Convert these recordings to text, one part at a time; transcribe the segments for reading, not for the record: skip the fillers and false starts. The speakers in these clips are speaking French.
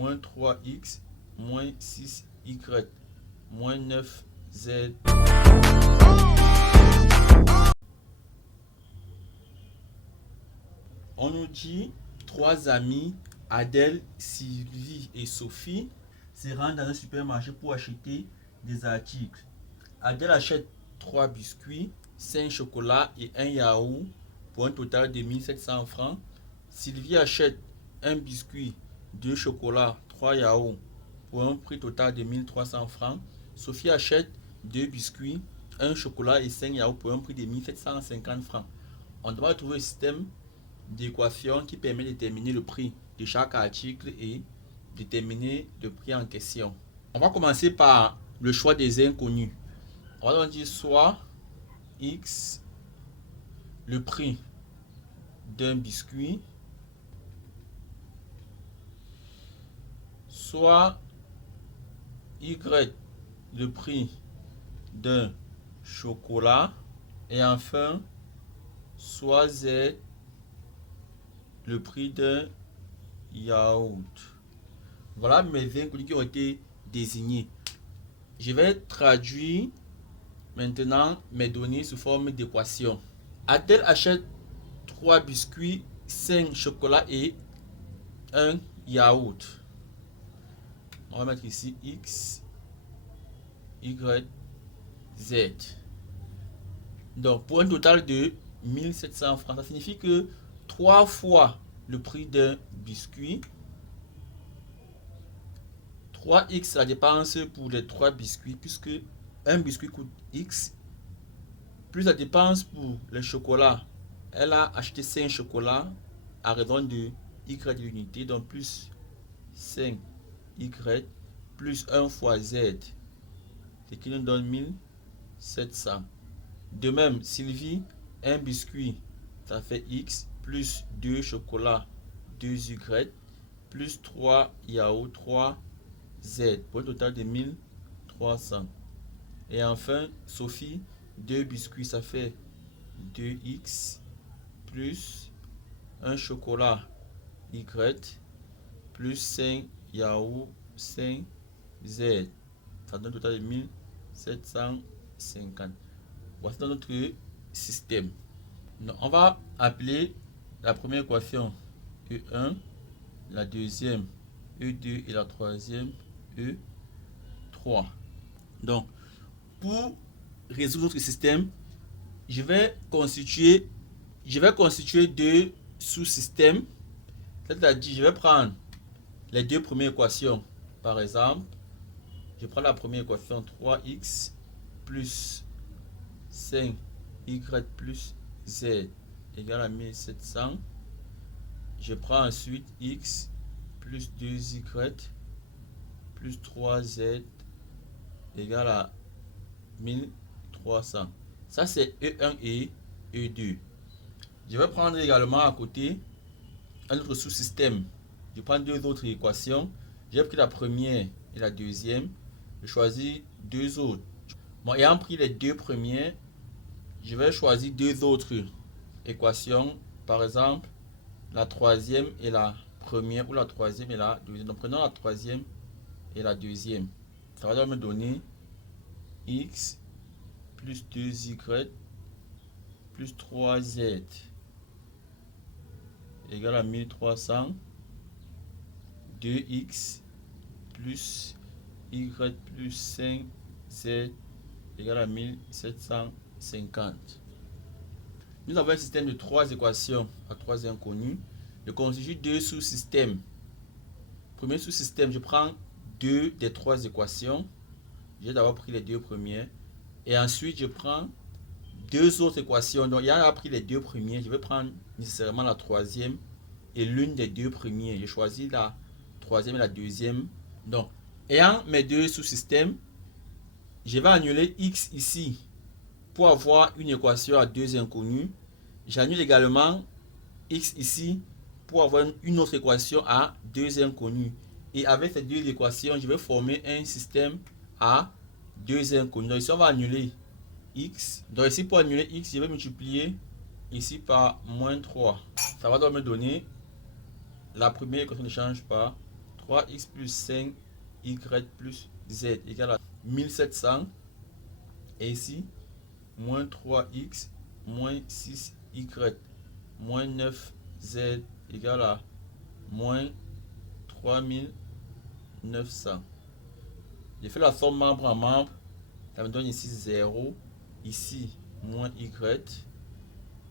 moins 3x, moins 6y, moins 9z. On nous dit trois amis, Adèle, Sylvie et Sophie, se rendent dans un supermarché pour acheter des articles. Adèle achète 3 biscuits, 5 chocolats et 1 yaourt pour un total de 1700 francs. Sylvie achète un biscuit, 2 chocolats, 3 yaourts pour un prix total de 1300 francs. Sophie achète 2 biscuits, 1 chocolat et 5 yaourts pour un prix de 1750 francs. On doit trouver un système d'équation qui permet de déterminer le prix de chaque article et déterminer le prix en question. On va commencer par le choix des inconnus. On va donc dire soit x, le prix d'un biscuit, soit y, le prix d'un chocolat, et enfin soit z, le prix d'un yaourt. Voilà mes inconnus qui ont été désignés. Je vais traduire maintenant mes données sous forme d'équation. Adèle achète 3 biscuits, 5 chocolats et 1 yaourt. On va mettre ici x, y, z. Donc pour un total de 1700 francs. Ça signifie que 3 fois le prix d'un biscuit, 3x la dépense pour les 3 biscuits, puisque un biscuit coûte x, plus la dépense pour les chocolats. Elle a acheté 5 chocolats à raison de y de l'unité, donc plus 5y plus 1 fois z, ce qui nous donne 1700. De même, Sylvie, un biscuit, ça fait x, plus 2 chocolats, 2y, plus 3 yaourts, 3z, pour un total de 1300. Et enfin, Sophie, 2 biscuits, ça fait 2x, plus 1 chocolat, y, plus 5 yaourts, 5z. Ça donne un total de 1750. Voici notre système. Donc, on va appeler la première équation E1, la deuxième E2 et la troisième E3. Donc, pour résoudre notre système, je vais constituer deux sous-systèmes. C'est-à-dire, je vais prendre les deux premières équations. Par exemple, je prends la première équation 3x plus 5y plus z égale à 1700. Je prends ensuite x plus 2y plus 3z égale à 1300. Ça c'est E1 et E2. Je vais prendre également à côté un autre sous-système. Je prends deux autres équations. J'ai pris la première et la deuxième. Je choisis deux autres. Bon, ayant pris les deux premières, je vais choisir deux autres équations. Par exemple, la troisième et la première, ou la troisième et la deuxième. Donc prenons la troisième et la deuxième. Ça va donc me donner x plus 2y plus 3z égale à 1300. 2x plus y plus 5z égale à 1750. Nous avons un système de trois équations à trois inconnus. Je constitue deux sous-systèmes. Premier sous-système, je prends deux des trois équations. J'ai d'abord pris les deux premières. Et ensuite, je prends deux autres équations. Donc, ayant pris les deux premières, je vais prendre nécessairement la troisième et l'une des deux premières. Je choisis la troisième et la deuxième. Donc, ayant mes deux sous-systèmes, je vais annuler x ici pour avoir une équation à deux inconnus. J'annule également x ici pour avoir une autre équation à deux inconnus. Et avec ces deux équations, je vais former un système à deux inconnus. Donc ici, on va annuler x. Donc ici, pour annuler x, je vais multiplier ici par moins 3. Ça va donc me donner la première équation de change par 3x plus 5, y plus z égale à 1700. Et ici, moins 3x moins 6y moins 9z égale à moins 3900. J'ai fait la somme membre à membre. Ça me donne ici 0. Ici, moins y.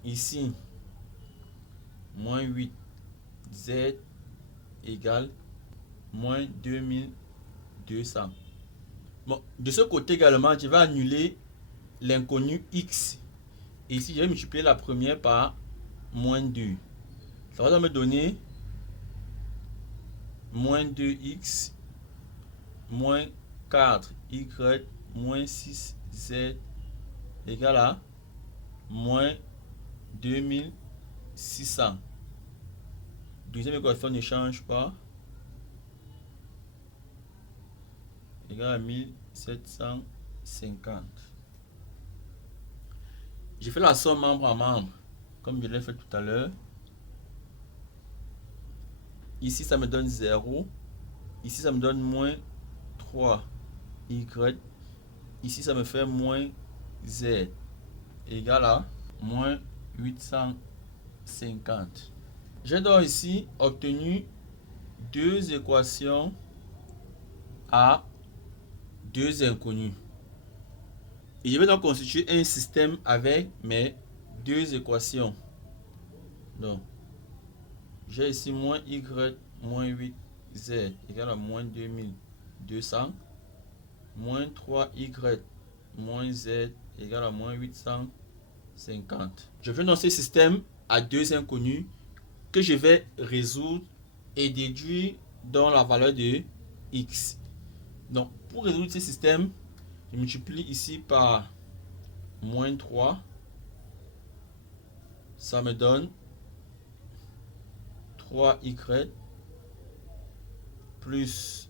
Ici, moins 8. Z égale moins 2200. Bon, de ce côté également, je vais annuler l'inconnu x. Et ici, je vais multiplier la première par moins 2. Ça va me donner moins 2x moins 4y moins 6z égale à moins 2600. Deuxième équation ne change pas. Égale à 1750. J'ai fait la somme membre à membre, comme je l'ai fait tout à l'heure. Ici, ça me donne 0. Ici, ça me donne moins 3y. Ici, ça me fait moins z égale à moins 850. J'ai donc ici obtenu deux équations à deux inconnus. Et je vais donc constituer un système avec mes deux équations. Donc, j'ai ici moins y moins 8z égale à moins 2200. Moins 3y moins z égale à moins 850. Je vais dans ce système à deux inconnus que je vais résoudre et déduire dans la valeur de x. Donc, pour résoudre ce système, je multiplie ici par moins 3. Ça me donne 3y plus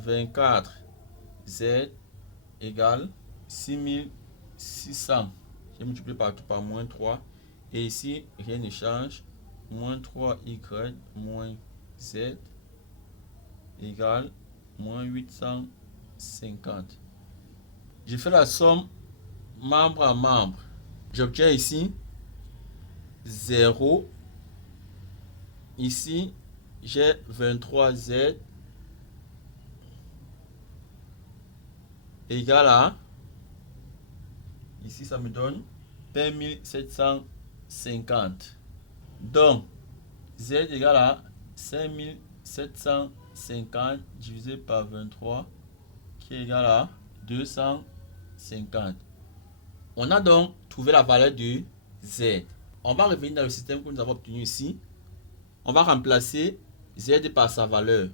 24z égale 6600. Je multiplie partout par moins 3. Et ici, rien ne change. Moins 3y moins z égale moins 850. Je fais la somme membre à membre. J'obtiens ici 0. Ici, j'ai 23z égale à, ici ça me donne 5750. Donc, z égale à 5750 divisé par 23 qui est égal à 250. On a donc trouvé la valeur de z. On va revenir dans le système que nous avons obtenu ici. On va remplacer z par sa valeur.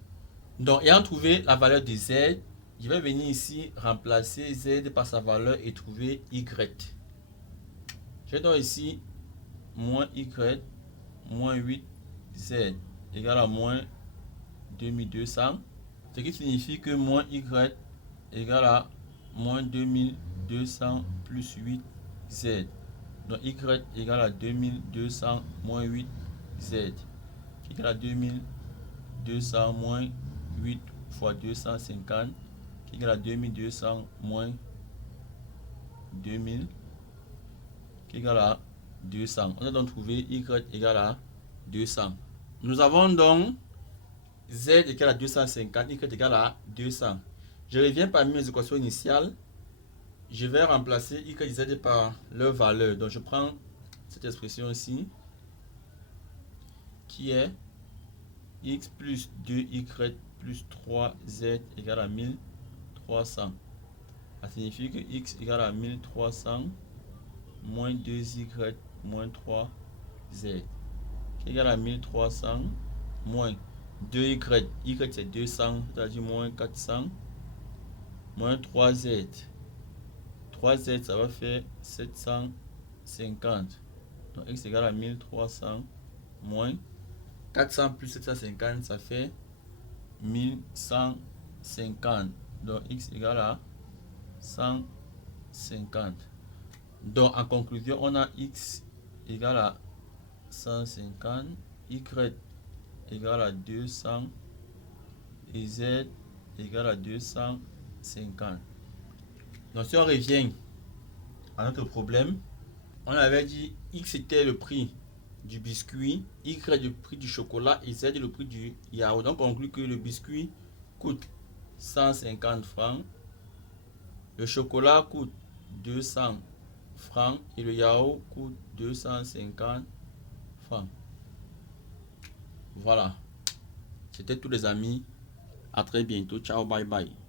Donc, ayant trouvé la valeur de z, je vais venir ici remplacer z par sa valeur et trouver y. J'ai donc ici moins y moins 8z égale à moins 2200. Ce qui signifie que moins y égale à moins 2200 plus 8z. Donc y égale à 2200 moins 8z qui égale à 2200 moins 8 fois 250 qui égale à 2200 moins 2000 qui égale à 200. On a donc trouvé y égale à 200. Nous avons donc z égale à 250, y égale à 200. Je reviens parmi mes équations initiales. Je vais remplacer y et z par leur valeur. Donc je prends cette expression ici qui est x plus 2y plus 3z égale à 1300. Ça signifie que x égale à 1300 moins 2y moins 3z qui égale à 1300 moins 2y, y c'est 200, c'est-à-dire moins 400, moins 3z. 3z ça va faire 750. Donc x égale à 1300 moins 400 plus 750, ça fait 1150. Donc x égale à 150. Donc en conclusion, on a x égale à 150, y égale à 200 et Z égale à 250. Donc si on revient à notre problème, on avait dit X était le prix du biscuit, Y est le prix du chocolat et Z est le prix du yaourt. Donc on conclut que le biscuit coûte 150 francs, le chocolat coûte 200 francs et le yaourt coûte 250 francs. Voilà. C'était tout les amis. À très bientôt. Ciao, bye bye.